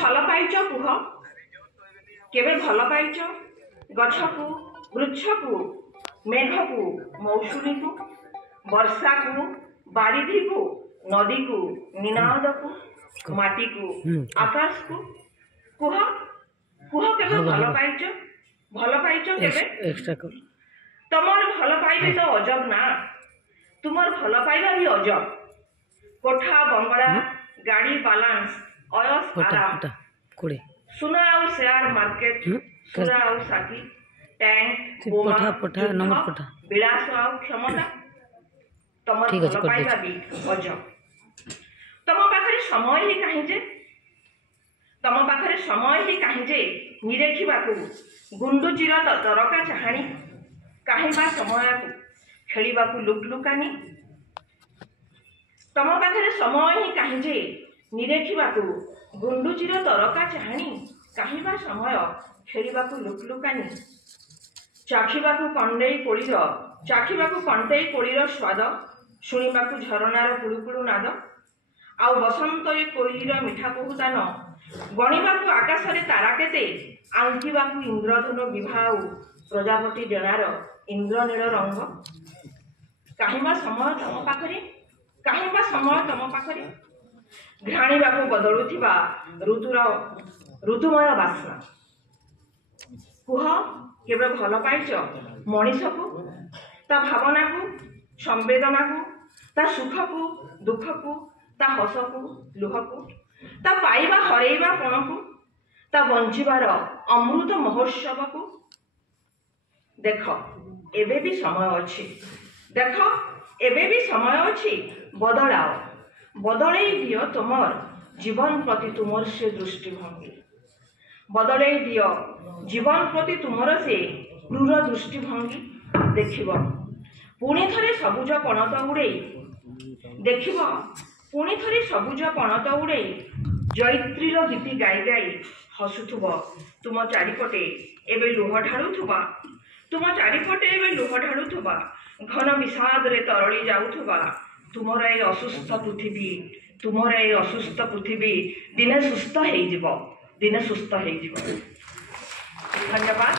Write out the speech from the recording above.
भल पाइच कुह केबे भल पाइच गछ को वृक्ष को मेघ को मौसुमी को वर्षा को बारिधि को नदी को निनाद को माटी को आकाश को कुह कुह केबे भल पाइच केबे तमर भल पाइबे तो अजब ना तुमर भल पाइबा भी अजब कोठा बंगला गाड़ी बालांस अयस आराम सुना आउ शेयर मार्केट सुना आउ साथी टैंक बोमा विलास आउ क्षमता तमर भल पाइबा भी अजब तम पाखरे समय ही कहीं जे निरेखिबाकू गुंडुचिर तरका चाहाणी काहिबा समय को खेलिबाकू लुकलुकानी तम पाखरे समय ही कहीं जे निरेखिबाकू गुंडुचिर तरका चाहाणी काहिबा समय खेलिबाकू लुकलुकानी चाखिबाकू कंटेई कोड़ीर स्वाद शुणिबाकू झरनार कुळुकुळु नाद आउ बसंतई कोइलीर मिठा बहुतान गणिबाकू आकाशरे तारा केते आंकिबाकू इंद्रधनु विभाउ प्रजापति डेणार इंद्रनील रंग काहिबा समय तम पाखरे घ्राणीबाकू बदलुथिबा ऋतुमय बास्ना कुह केबे भल पाइच मनीष को ता भावना को संवेदना को ता सुख को दुख को ता हस को लुह को ता पाइबा हरैबा पण को ता बंचिबार अमृत महोत्सव को देख एबे भी समय अच्छी बदलाओ बदलई दियो तुमर जीवन प्रति तुमर से दृष्टिभंगी बदलई दियो जीवन प्रति तुमर से क्रूर दृष्टिभंगी देखिब पुणी थरे सबुज पणत उड़े जैत्रीर गीति गाई गाई हसुथुब तुम चारिपटे एबे लुह ढालुथुबा घन विषाद रे तरली जाउथुबा तुमर ए असुस्थ पृथ्वी दिने सुस्थ हेइजिबो धन्यवाद।